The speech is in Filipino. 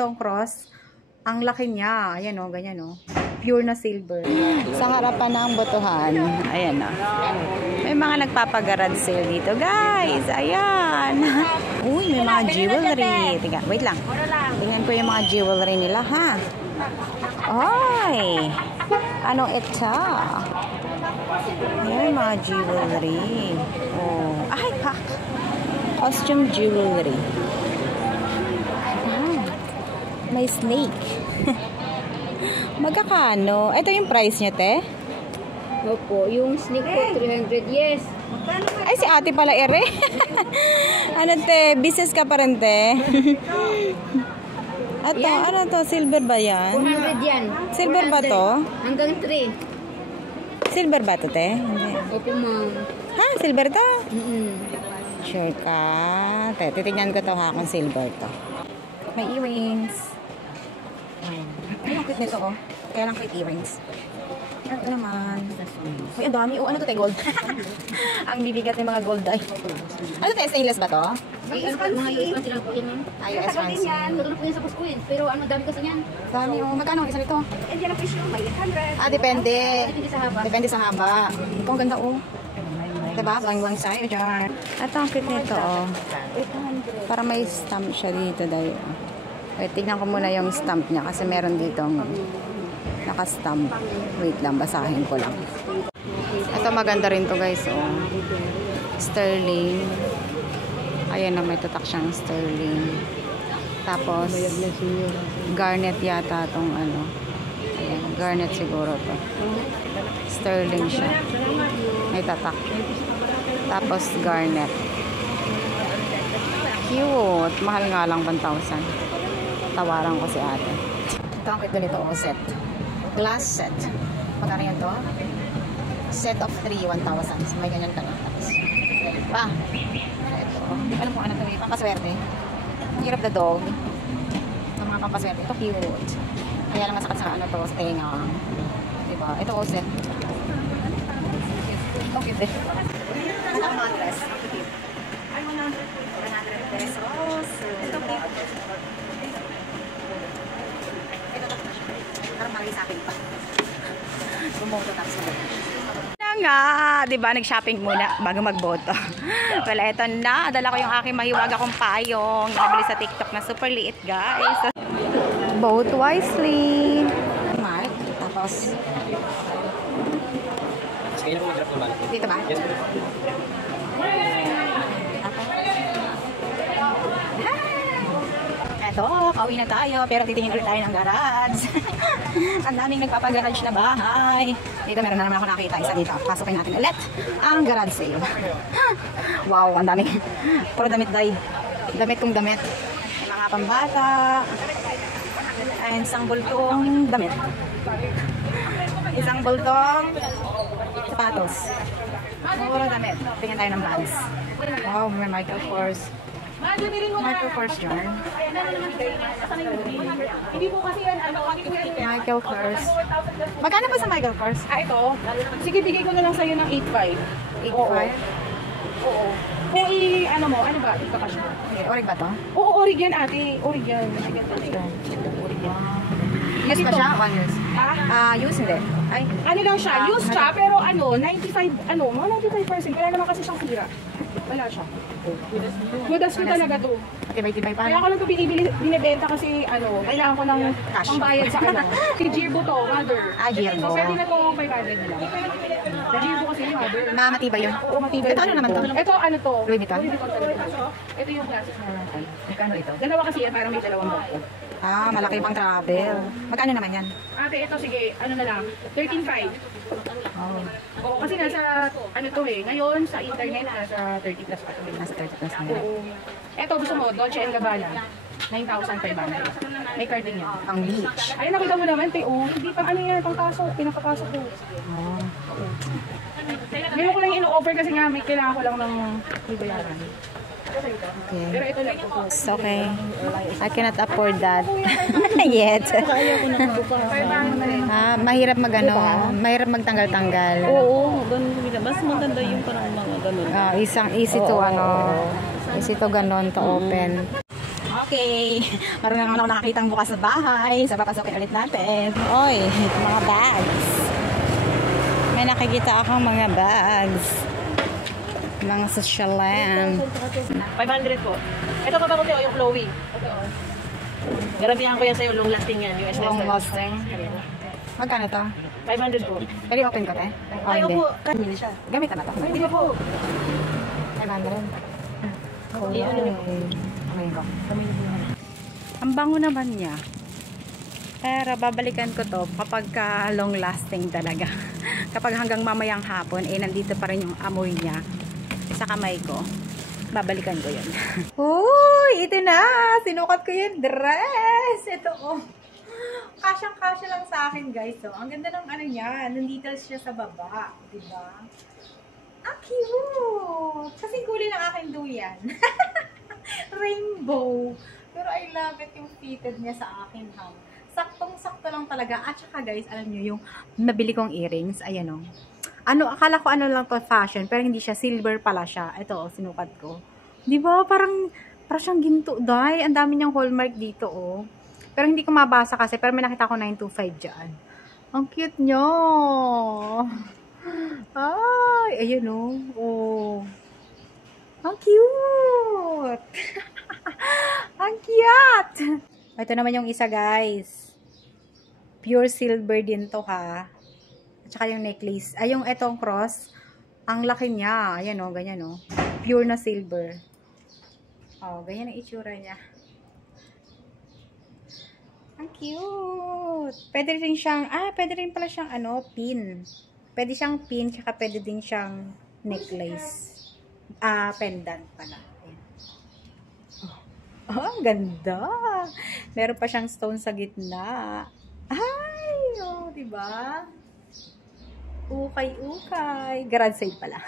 stone cross. Ang laki niya. Ayan o, ganyan o. Pure na silver. Sa harapan ng botohan. Ayan o. May mga nagpapagarage sale dito, guys. Ayan. Uy, may mga jewelry. Tiga, wait lang. Tingnan ko yung mga jewelry nila, ha? Ay! Anong ito? Ayan, mga jewelry. Oh. Ay, pak! Costume jewelry. May snake. Magkakano? Ito yung price niya, te? Opo, yung snake po, 300. Yes. Ay, si ate pala, ere. Ano, te? Business ka pa rin, te? Ito, ano to? Silver ba yan? 400 yan. Silver ba to? Hanggang 3. Silver ba to, te? Hindi. Opo, ma'am. Ha? Silver to? Mm-mm. Sure ka? Te, titignan ko to ha kung silver to. May earrings. Ay, ang cute nito, oh. Kaya lang cute earrings. Ito naman. Uy, ang dami. Oh, ano to, te? Gold. Ang bibigat ng mga gold ay. Ano to, stainless ba to? Ay, ano, mga US fancy lang po yan, ma'am. Ay, US fancy. Tutulog po yan sa Pascuin. Pero ano, dami kasi yan. Dami, oh. Magkano ang isa nito? Hindi lang presyo, may 800. Ah, depende. Depende sa haba. Depende sa haba. Ito, ang ganda, oh. Diba? Bang-bang sa'yo dyan. Ito, ang cute nito, oh. Para may stamp siya dito, dahil. Wait, tignan ko muna yung stamp niya kasi meron dito naka-stamp. Wait lang, basahin ko lang. Ito, maganda rin to, guys, oh. Sterling. Ayan na, may tatak siyang sterling. Tapos, garnet yata tong ano. Ayan, garnet siguro to. Sterling siya. May tatak. Tapos, garnet. Cute. Mahal nga lang 1,000. Tawaran ko si ate. Ito ang cute nito, oh, set. Glass set. Magkano yan to? Set of 3, 1,000. So, may ganyan ka na. Tapos, pa. Ito. Hindi ko alam kung ano ito. Pampaswerte. Year of the dog. Ito mga pampaswerte. Ito cute. Kaya lang masakit sa ano to. Sa tenga. Diba? Ito oh, set. Ito cute eh. Ito ang mga dress. Ay, 100 pesos. Ito cute. Parang mali sa akin pa. Bumoto tapos na. Nga, di ba? Nag-shopping muna bago magboto. Well, eto na. Dala ko yung aking mahiwaga kong payong. Nabili sa TikTok na super liit, guys. Vote wisely. Mark. Tapos, dito ba? Yes. Eto, pauwi na tayo, pero titingin ulit tayo ng garage. Ang daming nagpapagarage na bahay. Dito meron na naman ako nakita isa dito. Pasukin natin ulit ang garage sale. Wow, ang daming. Puro damit day. Damit kong damit. May mga pambata. And isang bultong damit. Isang bultong sapatos. Puro damit. Tingnan tayo ng bags. Wow, may Michael Kors. Michael Kors yarn. Hindi po kasi yan, Michael Kors. Magkano ba sa Michael Kors? ito. Sige, bigay ko na lang sa'yo ng 8.5. 8.5? Oo. Kung ano mo, ano ba? Ipakash mo. Okay, orig ba to? Oo, orig yan ate. Orig yan. Use ba siya? 1 years. Ha? Use hindi. Ay, Ano lang siya, use siya, pero ano, 95, mga 95%. Wala naman kasi siyang sira. Wala siya. Gudas ko talaga to. tibay-tibay pa. Kaya ako lang ito binibenta kasi ano, kailangan ko ng Cash. pambayad sa ano. Si Jirbo to, mother. Jirbo. So, pwede na to 500 nila. Sa Jirbo kasi yung mother. Matibay yun. Oo, matibay. Ito ano naman to? Ito ano to? Louis Vuitton? Louis Vuitton talaga. Ito yung classic na natin. Magkano ito? Dalawa kasi yan, parang may dalawang bako. Malaki pang travel. Magkano naman yan? Ate, ito sige, ano na lang, 13.5. Oh, Oo, kasi nasa, ano to eh, ngayon sa internet, nasa 30 plus pa to eh. nasa 30 plus na yan. Oo. Ito, gusto mo, Dolce & Gabbana, 9,500. May card din yan. Pang beach. Ay, nakita mo naman, te, oh, hindi pa, ano yan, pang pasok, pinapapasok ko. Oh. Ngayon ko lang ino-offer kasi nga, may kailangan ko lang ng bayaran. Okay. Pero ito lang ito. It's okay. I cannot afford that. Yet. Mahirap mahirap magtanggal-tanggal. Oo, ganun nila. Mas maganda yung parang mga ganun. Easy to, easy to ganon to open. Okay. Marunong naman ako nakakitang bukas sa bahay. Sa papasukin ulit natin. Oy, mga bags. May nakikita akong mga bags. Mga social lamp. 500 po. Ito pa ba ko yung Chloe? Garantihan ko yan sa'yo, long lasting yan. US Long Lester. lasting. Magkano to? 500 po. Pwede open ko, te? Ay, hindi. opo. Kamili siya. Gamit na ba to? Hindi po. 500. Hindi, ano niyo po. Okay ko. Kamili po naman. Ang bango naman niya. Pero babalikan ko to kapag long lasting talaga. Kapag hanggang mamayang hapon, nandito pa rin yung amoy niya sa kamay ko. Babalikan ko yun. Uy, ito na! Sinukat ko yung dress! Ito, oh. Kasyang-kasya lang sa akin, guys. So, ang ganda ng ano niya. Nandetails siya sa baba. Diba? Ang cute! Kasing kulay ng aking duyan. Rainbow. Pero I love it yung fitted niya sa akin, ha. Saktong-sakto lang talaga. At saka, guys, alam nyo, yung nabili kong earrings, ayan, oh. Ano, akala ko ano lang to fashion, pero hindi siya, silver pala siya. Ito, oh, sinukat ko. Di ba? Parang siyang ginto, dai. Ang dami niyang hallmark dito, oh. Pero hindi ko mabasa kasi, pero may nakita ko 925 dyan. Ang cute niyo. Ay, ayun, oh. Oh. Ang cute. Ang cute. Ito naman yung isa, guys. Pure silver din to, ha. Tsaka yung necklace. Ay, yung etong cross. Ang laki niya. Ayan o, ganyan o. Pure na silver. Oh, ganyan ang itsura niya. Ang cute. Pwede rin siyang, pwede rin pala siyang ano, pin. Pwede siyang pin, tsaka pwede din siyang necklace. Pendant pala. Ayan. Oh, ang ganda. Meron pa siyang stone sa gitna. Ay, oh, diba? Ukay-ukay. Garage sale pala.